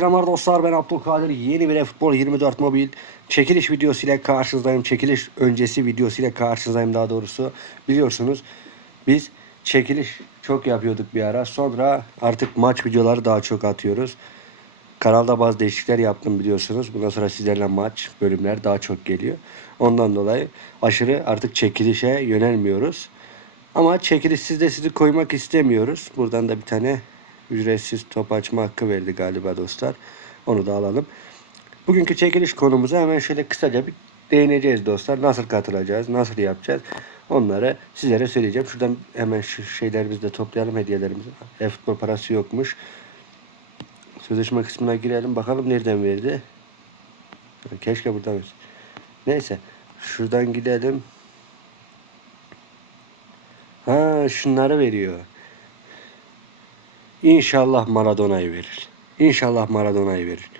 Selamlar dostlar ben Abdülkadir. Yeni bir futbol 24 mobil çekiliş videosu ile karşınızdayım. Çekiliş öncesi videosu ile karşınızdayım daha doğrusu. Biliyorsunuz biz çekiliş çok yapıyorduk bir ara. Sonra artık maç videoları daha çok atıyoruz. Kanalda bazı değişiklikler yaptım biliyorsunuz. Bundan sonra sizlerle maç bölümler daha çok geliyor. Ondan dolayı aşırı artık çekilişe yönelmiyoruz. Ama çekilişsiz de sizi koymak istemiyoruz. Buradan da bir tane ücretsiz top açma hakkı verdi galiba dostlar. Onu da alalım. Bugünkü çekiliş konumuza hemen şöyle kısaca bir değineceğiz dostlar. Nasıl katılacağız, nasıl yapacağız onları sizlere söyleyeceğim. Şuradan hemen şu şeylerimizi de toplayalım hediyelerimizi. E-futbol parası yokmuş. Sözleşme kısmına girelim bakalım nereden verdi. Keşke buradan versin. Neyse şuradan gidelim. Ha şunları veriyor. İnşallah Maradona'yı verir. İnşallah Maradona'yı verir.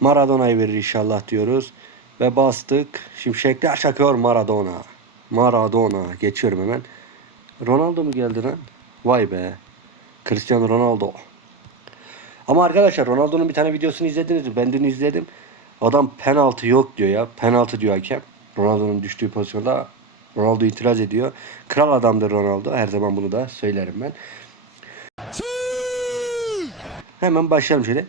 Maradona'yı verir inşallah diyoruz. Ve bastık. Şimşekler çakıyor Maradona. Maradona. Geçiyorum hemen. Ronaldo mu geldi lan? Vay be. Cristiano Ronaldo. Ama arkadaşlar Ronaldo'nun bir tane videosunu izlediniz mi? Ben dün izledim. Adam penaltı yok diyor ya. Penaltı diyor hakem. Ronaldo'nun düştüğü pozisyonda Ronaldo itiraz ediyor. Kral adamdır Ronaldo. Her zaman bunu da söylerim ben. Hemen başlayalım şöyle.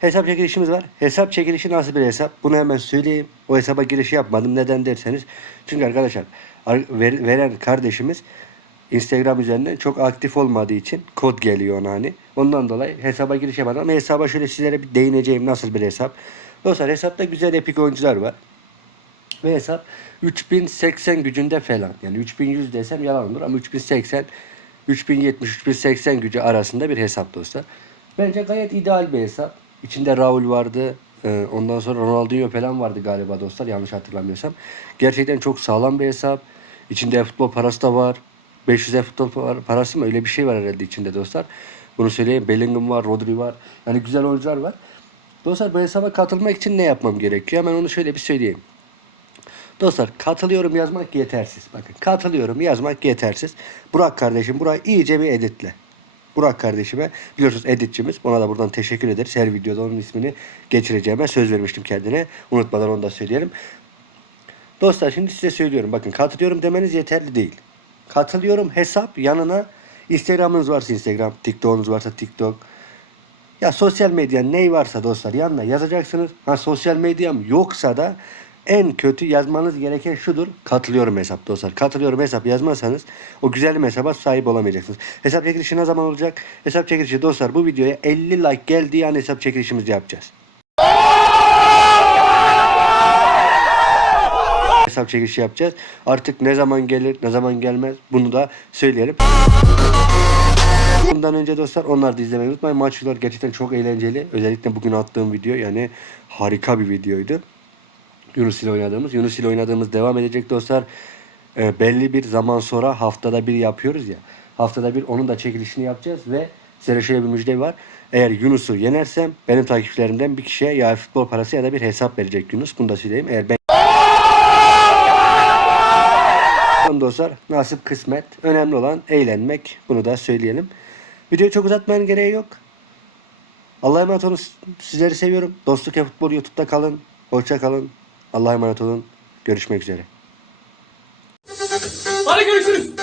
Hesap çekilişimiz var. Hesap çekilişi nasıl bir hesap? Bunu hemen söyleyeyim. O hesaba giriş yapmadım. Neden derseniz. Çünkü arkadaşlar ar- ver- veren kardeşimiz Instagram üzerinden çok aktif olmadığı için kod geliyor ona hani. Ondan dolayı hesaba giriş yapmadım. Ama hesaba şöyle sizlere bir değineceğim nasıl bir hesap. Dostlar hesapta güzel epik oyuncular var. Ve hesap 3080 gücünde falan. Yani 3100 desem yalan olur ama 3080 3070 3080 gücü arasında bir hesap dostlar. Bence gayet ideal bir hesap. İçinde Raul vardı. Ee, Ondan sonra Ronaldinho falan vardı galiba dostlar yanlış hatırlamıyorsam. Gerçekten çok sağlam bir hesap. İçinde futbol parası da var. 500 futbol par- parası mı öyle bir şey var herhalde içinde dostlar. Bunu söyleyeyim. Bellingham var, Rodri var. Yani güzel oyuncular var. Dostlar bu hesaba katılmak için ne yapmam gerekiyor? Hemen onu şöyle bir söyleyeyim. Dostlar katılıyorum yazmak yetersiz. Bakın katılıyorum yazmak yetersiz. Burak kardeşim burayı iyice bir editle. Burak kardeşime biliyorsunuz editçimiz. Ona da buradan teşekkür ederiz. Her videoda onun ismini geçireceğime söz vermiştim kendine. Unutmadan onu da söyleyelim. Dostlar şimdi size söylüyorum. Bakın katılıyorum demeniz yeterli değil. Katılıyorum hesap yanına Instagram'ınız varsa Instagram, TikTok'unuz varsa TikTok. Ya sosyal medya ney varsa dostlar yanına yazacaksınız. Ha sosyal medyam yoksa da en kötü yazmanız gereken şudur. Katılıyorum hesap dostlar. Katılıyorum hesap yazmazsanız o güzel hesaba sahip olamayacaksınız. Hesap çekilişi ne zaman olacak? Hesap çekilişi dostlar bu videoya 50 like geldiği an hesap çekilişimizi yapacağız. Hesap çekilişi yapacağız. Artık ne zaman gelir, ne zaman gelmez bunu da söyleyelim. Bundan önce dostlar onlar da izlemeyi unutmayın. Maçlar gerçekten çok eğlenceli. Özellikle bugün attığım video yani harika bir videoydu. Yunus ile oynadığımız. Yunus ile oynadığımız devam edecek dostlar. Ee, belli bir zaman sonra haftada bir yapıyoruz ya. Haftada bir onun da çekilişini yapacağız ve size şöyle bir müjde var. Eğer Yunus'u yenersem benim takipçilerimden bir kişiye ya futbol parası ya da bir hesap verecek Yunus. Bunu da söyleyeyim. Eğer ben dostlar nasip kısmet. Önemli olan eğlenmek. Bunu da söyleyelim. Videoyu çok uzatmanın gereği yok. Allah'a emanet olun. Sizleri seviyorum. Dostluk ya futbol YouTube'da kalın. Hoşça kalın. Allah'a emanet olun. Görüşmek üzere. Hadi görüşürüz.